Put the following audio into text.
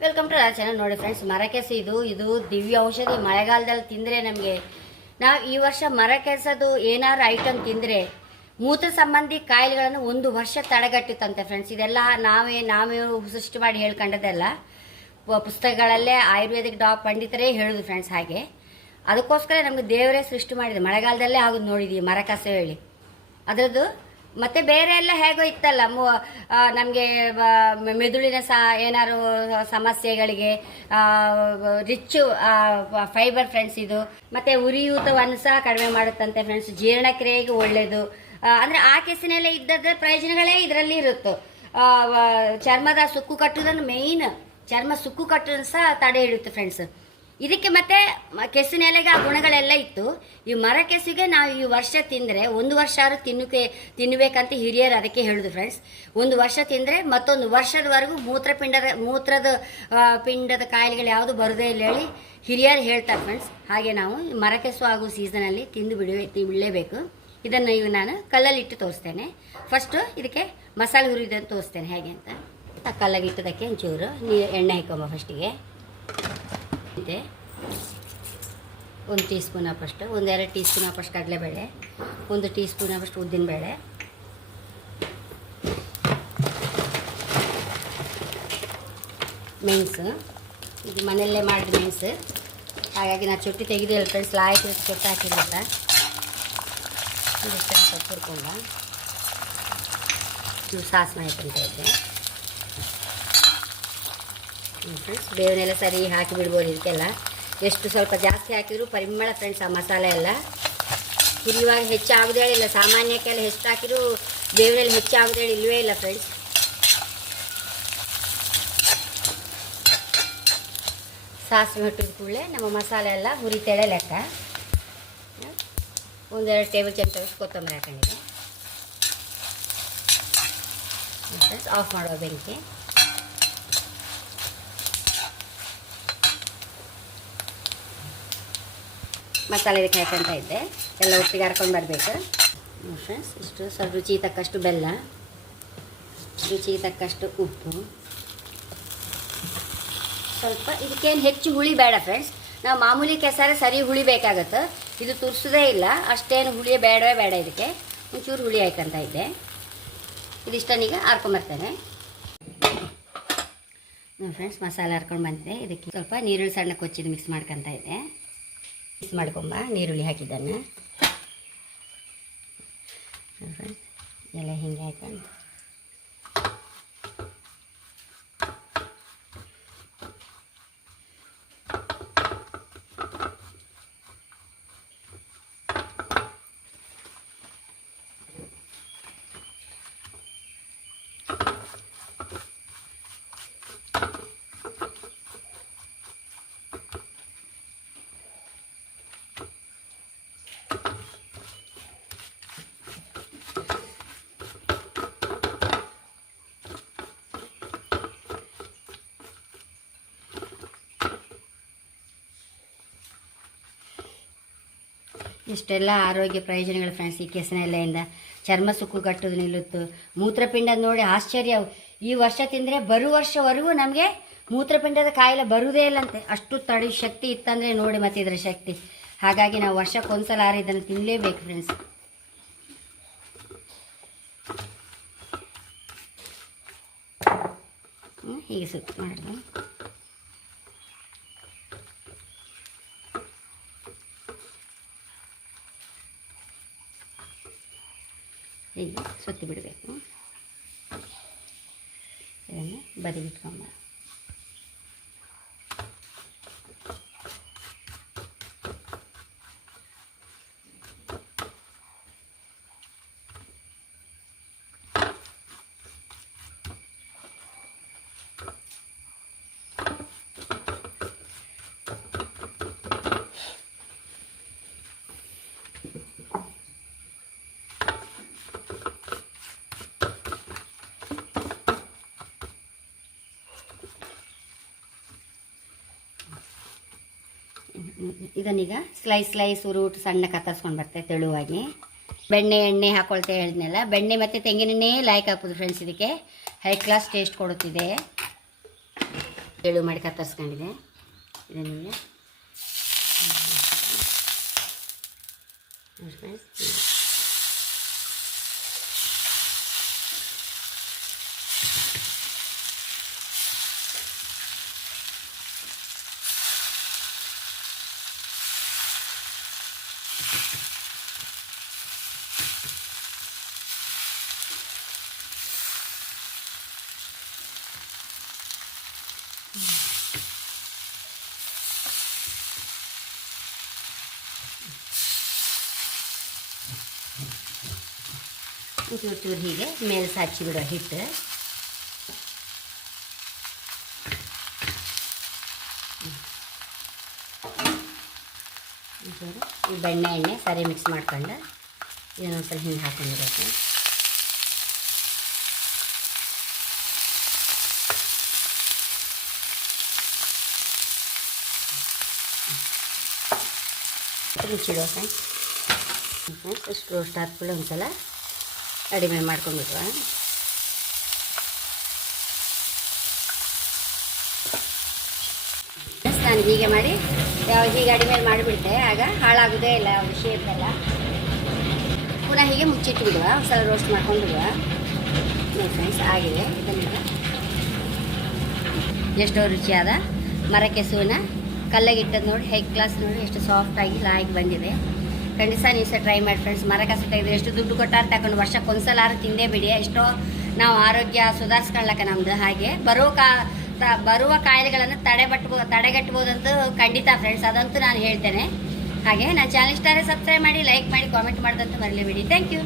Welcome to channel ನೋಡಿ friends ಮರಕೆಸ ಇದು. ಇದು ದಿವ್ಯ ಔಷಧಿ. ಮಳೆಗಾಲದಲ್ಲಿ ತಿಂದರೆ ನಮಗೆ ನಾವು ಈ ವರ್ಷ ಮರಕೆಸದು ಏನಾದ್ರು ಐಟಮ್ ತಿಂದರೆ ಮೂತ್ರ ಸಂಬಂಧಿ ಕಾಯಿಲೆಗಳನ್ನು ಒಂದು ವರ್ಷ ತಡೆಗಟ್ಟಿತ್ತಂತೆ ಫ್ರೆಂಡ್ಸ್ ಇದೆಲ್ಲ ನಾವೇ ನಾವೇ ಸೃಷ್ಟಿ ಮಾಡಿ ಹೇಳ್ಕೊಂಡದೆಲ್ಲ. ಪುಸ್ತಕಗಳಲ್ಲೇ ಆಯುರ್ವೇದಿಕ್ ಡಾಕ್ ಪಂಡಿತರೇ ಹೇಳುದು ಫ್ರೆಂಡ್ಸ್ ಹಾಗೆ. ಅದಕ್ಕೋಸ್ಕರ ನಮಗೆ ದೇವರೇ ಸೃಷ್ಟಿ ಮಾಡಿದೆ. ಮಳೆಗಾಲದಲ್ಲೇ ಆಗೋದು ನೋಡಿದ್ದೀವಿ ಮರಕಸ ಹೇಳಿ. ಅದರದ್ದು ಮತ್ತೆ ಬೇರೆ ಎಲ್ಲ ಹೇಗೋ ಇತ್ತಲ್ಲ ನಮಗೆ ಮೆದುಳಿನ ಸಹ ಏನಾದ್ರು ಸಮಸ್ಯೆಗಳಿಗೆ ರಿಚ್ ಫೈಬರ್ ಫ್ರೆಂಡ್ಸ್ ಇದು, ಮತ್ತೆ ಉರಿಯೂತವನ್ನು ಸಹ ಕಡಿಮೆ ಮಾಡುತ್ತಂತೆ ಫ್ರೆಂಡ್ಸ್ ಜೀರ್ಣಕ್ರಿಯೆಗೆ ಒಳ್ಳೆಯದು ಅಂದರೆ ಆ ಕೆಸಿನಲ್ಲೇ ಇದ್ದದ ಪ್ರಯೋಜನಗಳೇ ಇದರಲ್ಲಿ ಇರುತ್ತೆ. ಚರ್ಮದ ಸುಕ್ಕು ಕಟ್ಟುವುದನ್ನು ಮೇಯ್ನ್ ಚರ್ಮ ಸುಕ್ಕು ಕಟ್ಟುವುದನ್ನು ಸಹ ತಡೆ ಹಿಡಿಯುತ್ತೆ ಫ್ರೆಂಡ್ಸ್. ಇದಕ್ಕೆ ಮತ್ತೆ ಎಲೆಗೆ ಆ ಗುಣಗಳೆಲ್ಲ ಇತ್ತು. ಈ ಮರ ಕೆಸುಗೆ ನಾವು ಈ ವರ್ಷ ತಿಂದರೆ, ಒಂದು ವರ್ಷ ಆದ್ರೂ ತಿನ್ನಕ್ಕೆ ತಿನ್ನಬೇಕಂತ ಹಿರಿಯರು ಅದಕ್ಕೆ ಹೇಳಿದ್ರು ಫ್ರೆಂಡ್ಸ್ ಒಂದು ವರ್ಷ ತಿಂದರೆ ಮತ್ತೊಂದು ವರ್ಷದವರೆಗೂ ಮೂತ್ರಪಿಂಡದ ಮೂತ್ರದ ಪಿಂಡದ ಕಾಯಿಲೆಗಳು ಯಾವುದು ಬರೋದೇ ಇಲ್ಲ ಹೇಳಿ ಹಿರಿಯರು ಹೇಳ್ತಾರೆ ಫ್ರೆಂಡ್ಸ್ ಹಾಗೆ ನಾವು ಮರ ಕೆಸು ಆಗೋ ಸೀಸನಲ್ಲಿ ತಿಂದು ಬಿಡಬೇಕು ಬಿಡಲೇಬೇಕು ಇದನ್ನು ಈಗ ನಾನು ಕಲ್ಲಲ್ಲಿ ಇಟ್ಟು ತೋರಿಸ್ತೇನೆ. ಫಸ್ಟು ಇದಕ್ಕೆ ಮಸಾಲೆ ಹುರಿದಂತ ತೋರಿಸ್ತೇನೆ ಹೇಗೆ ಅಂತ. ಆ ಕಲ್ಲಾಗಿ ಒಂಚೂರು ನೀ ಎಣ್ಣೆ ಹಾಕೊಂಬ ಫಸ್ಟಿಗೆ ಇದೆ. ಒಂದು ಟೀ ಸ್ಪೂನ್ ಫಸ್ಟ್ ಒಂದೆರಡು ಟೀ ಸ್ಪೂನ್ ಫಸ್ಟ್ ಕಡಲೆಬೇಳೆ, ಒಂದು ಟೀ ಸ್ಪೂನ್ ಫಸ್ಟ್ ಉದ್ದಿನಬೇಳೆ. ಮೆಣಸು, ಇದು ಮನೆಯಲ್ಲೇ ಮಾಡಿದ ಮೆಣಸು. ಹಾಗಾಗಿ ನಾನು ಚುಟ್ಟಿ ತೆಗೆದಿಲ್ಲ ಫ್ರೆಂಡ್ಸ್ ಲಾಯ್ತು ಚುಟ್ಟಿ ಹಾಕಿರುತ್ತೆ ಇದಿಷ್ಟು ಸ್ವಲ್ಪ ಹಾಕೊಂತ ಇದ್ದೆ ಫ್ರೆಂಡ್ಸ್ ಬೇವನ್ನೆಲ್ಲ ಸರಿ ಹಾಕಿ ಬಿಡ್ಬೋದು ಇದಕ್ಕೆಲ್ಲ. ಎಷ್ಟು ಸ್ವಲ್ಪ ಜಾಸ್ತಿ ಹಾಕಿದ್ರು ಪರಿಮಳ ಫ್ರೆಂಡ್ಸ್ ಆ ಮಸಾಲೆ ಎಲ್ಲ. ಇವಾಗ ಹೆಚ್ಚಾಗೋದೇ ಇಲ್ಲ. ಸಾಮಾನ್ಯಕ್ಕೆಲ್ಲ ಎಷ್ಟು ಹಾಕಿದ್ರು ಬೇವಿನಲ್ಲಿ ಹೆಚ್ಚು ಆಗೋದೇ ಇಲ್ಲವೇ ಇಲ್ಲ ಫ್ರೆಂಡ್ಸ್ ಸಾಸಿವೆ ಹೊಟ್ಟಿದ ಕೂಡಲೇ ನಮ್ಮ ಮಸಾಲೆ ಎಲ್ಲ ಹುರಿತೇಳೆ ಲೆಕ್ಕ. ಒಂದೆರಡು ಟೇಬಲ್ ಚಮಚ ಕೊತ್ತಂಬರಿ ಹಾಕೊಂಡಿದ್ದೆ. ಆಫ್ ಮಾಡುವ ಬೆಂಕಿ. ಮಸಾಲೆ ಇದಕ್ಕೆ ಹಾಕೊಂತ ಇದ್ದೆ. ಎಲ್ಲ ಒಟ್ಟಿಗೆ ಹರ್ಕೊಂಡು ಬರಬೇಕು. ಫ್ರೆಂಡ್ಸ್ ಇಷ್ಟು. ಸ್ವಲ್ಪ ರುಚಿಗೆ ತಕ್ಕಷ್ಟು ಬೆಲ್ಲ ರುಚಿಗೆ ತಕ್ಕಷ್ಟು ಉಪ್ಪು. ಸ್ವಲ್ಪ ಇದಕ್ಕೇನು ಹೆಚ್ಚು ಹುಳಿ ಬೇಡ ಫ್ರೆಂಡ್ಸ್ ನಾವು ಮಾಮೂಲಿ ಕೆಸರೆ ಸರಿ ಹುಳಿ ಬೇಕಾಗುತ್ತೆ. ಇದು ತುರ್ಸೋದೇ ಇಲ್ಲ. ಅಷ್ಟೇನು ಹುಳಿ ಬೇಡವೇ ಬೇಡ ಇದಕ್ಕೆ. ಒಂಚೂರು ಹುಳಿ ಹಾಕಂತ ಇದ್ದೆ. ಇದಿಷ್ಟನ್ನೀಗ ಹಾರ್ಕೊಂಬರ್ತೇನೆ ನೋಡಿ ಫ್ರೆಂಡ್ಸ್ ಮಸಾಲೆ ಹರ್ಕೊಂಡು ಬಂದಿದೆ. ಇದಕ್ಕೆ ಸ್ವಲ್ಪ ನೀರುಳ್ಳಿ ಸಣ್ಣ ಕೊಚ್ಚಿದ ಮಿಕ್ಸ್ ಮಾಡ್ಕೊತ ಇದ್ದೆ. ಮಿಕ್ಸ್ ಮಾಡ್ಕೊಂಬ ನೀರುಳ್ಳಿ ಹಾಕಿದ್ದಾನೆ. ಎಲ್ಲ ಹಿಂಗೆ ಹಾಕೊಂಡು ಇಷ್ಟೆಲ್ಲ ಆರೋಗ್ಯ ಪ್ರಯೋಜನಗಳು ಫ್ರೆಂಡ್ಸ್ ಈ ಕೆಸನ ಎಲೆಯಿಂದ ಚರ್ಮ ಸುಕ್ಕು ಕಟ್ಟೋದು ನಿಲ್ಲುತ್ತು. ಮೂತ್ರಪಿಂಡ ನೋಡಿ ಆಶ್ಚರ್ಯ. ಈ ವರ್ಷ ತಿಂದರೆ ಬರುವ ವರ್ಷವರೆಗೂ ನಮಗೆ ಮೂತ್ರಪಿಂಡದ ಕಾಯಿಲೆ ಬರುವುದೇ ಇಲ್ಲಂತೆ. ಅಷ್ಟು ತಡೆ ಶಕ್ತಿ ಇತ್ತಂದರೆ ನೋಡಿ ಮತ್ತೆ ಇದರ ಶಕ್ತಿ. ಹಾಗಾಗಿ ನಾವು ವರ್ಷಕ್ಕೊಂದ್ಸಲ ಆರು ಇದನ್ನು ತಿನ್ನಲೇಬೇಕು ಫ್ರೆಂಡ್ಸ್ ಹೀಗೆ ಸುತ್ತ ಮಾಡಿದೆ. ಹೀಗೆ ಸುತ್ತಿ ಬಿಡಬೇಕು. ಇದನ್ನು ಬದಿಗಿಟ್ಕೊಂಬ ಇದನ್ನೀಗ ಸ್ಲೈಸ್ ಸ್ಲೈಸ್ ಉರುಟು ಸಣ್ಣ ಕತ್ತರಿಸ್ಕೊಂಡು ಬರ್ತೇವೆ ತೆಳುವಾಗಿ. ಬೆಣ್ಣೆ, ಎಣ್ಣೆ ಹಾಕೊಳ್ತಾ ಹೇಳಿದ್ನಲ್ಲ, ಬೆಣ್ಣೆ ಮತ್ತು ತೆಂಗಿನೆಣ್ಣೆ ಲಾಯ್ಕ್ ಹಾಕೋದು ಫ್ರೆಂಡ್ಸ್ ಇದಕ್ಕೆ ಹೈ ಕ್ಲಾಸ್ ಟೇಸ್ಟ್ ಕೊಡುತ್ತಿದೆ. ತೆಳು ಮಾಡಿ ಕತ್ತರಿಸ್ಕೊಂಡಿದೆ. ಇದೆ ನಿಮಗೆ ನೋಡಿ ಫ್ರೆಂಡ್ಸ್ ಚೂರು ಚೂರು ಹೀಗೆ ಮೇಲೆ ಸಾಚಿ ಬಿಡೋ ಹಿಟ್ಟು. ಈ ಬೆಣ್ಣೆ ಎಣ್ಣೆ ಸರಿ ಮಿಕ್ಸ್ ಮಾಡ್ಕೊಂಡು ಇದನ್ನೊಂದ್ಸಲ ಹಿಂಗೆ ಹಾಕೊಂಡಿರೋದು. ರುಚಿ ಫ್ರೆಂಡ್ಸ್ ಅಷ್ಟು ರೋಸ್ಟ್ ಹಾಕ್ಬಿಟ್ಟು ಒಂದ್ಸಲ ಅಡಿಮೆ ಮಾಡ್ಕೊಂಡ್ಬಿಟ್ವ ನಾನು ಹೀಗೆ ಮಾಡಿ ಯಾವ ಹೀಗೆ ಅಡಿಮೆ ಮಾಡಿಬಿಡ್ತೆ ಆಗ ಹಾಳಾಗೋದೇ ಇಲ್ಲ ಅವ್ರ ಎಲ್ಲ ಪುನಃ ಹೀಗೆ ಮುಚ್ಚಿಟ್ಬಿಡುವ ಒಂದು ಒಂದ್ಸಲ ರೋಸ್ಟ್ ಮಾಡ್ಕೊಂಡ್ಬಿಡುವ. ನೋಡಿ ಫ್ರೆಂಡ್ಸ್ ಆಗಿದೆ. ಇದನ್ನೆಲ್ಲ ಎಷ್ಟೋ ರುಚಿಯಾದ ಮರಕ್ಕೆ ಸೂನ ನೋಡಿ ಹೆಗ್ ಕ್ಲಾಸ್ ನೋಡಿ, ಎಷ್ಟು ಸಾಫ್ಟಾಗಿ ಲಾಗಿ ಬಂದಿದೆ. ಖಂಡಿತ ನೀವು ಸಹ ಟ್ರೈ ಮಾಡಿ ಫ್ರೆಂಡ್ಸ್ ಮರ ಕಸ ತೆಗೆದ್ರೆ ಎಷ್ಟು ದುಡ್ಡು ಕೊಟ್ಟಾರು ತಗೊಂಡು ವರ್ಷಕ್ಕೆ ಒಂದ್ಸಲ ತಿಂದೇ ಬಿಡಿ, ಎಷ್ಟೋ ನಾವು ಆರೋಗ್ಯ ಸುಧಾರಿಸ್ಕೊಳ್ಳಕ್ಕೆ ನಮ್ದು ಹಾಗೆ. ಬರೋ ಕಾ ಬರುವ ಕಾಯಿಲೆಗಳನ್ನು ತಡೆಗಟ್ಬೋ, ತಡೆಗಟ್ಬೋದಂತೂ ಖಂಡಿತ ಫ್ರೆಂಡ್ಸ್ ಅದಂತೂ ನಾನು ಹೇಳ್ತೇನೆ. ಹಾಗೆ ನಾನು ಚಾನಲ್ ಇಷ್ಟ ಸಬ್ಸ್ಕ್ರೈಬ್ ಮಾಡಿ ಲೈಕ್ ಮಾಡಿ ಕಾಮೆಂಟ್ ಮಾಡೋದಂತೂ ಮರಲಿಬಿಡಿ. Thank you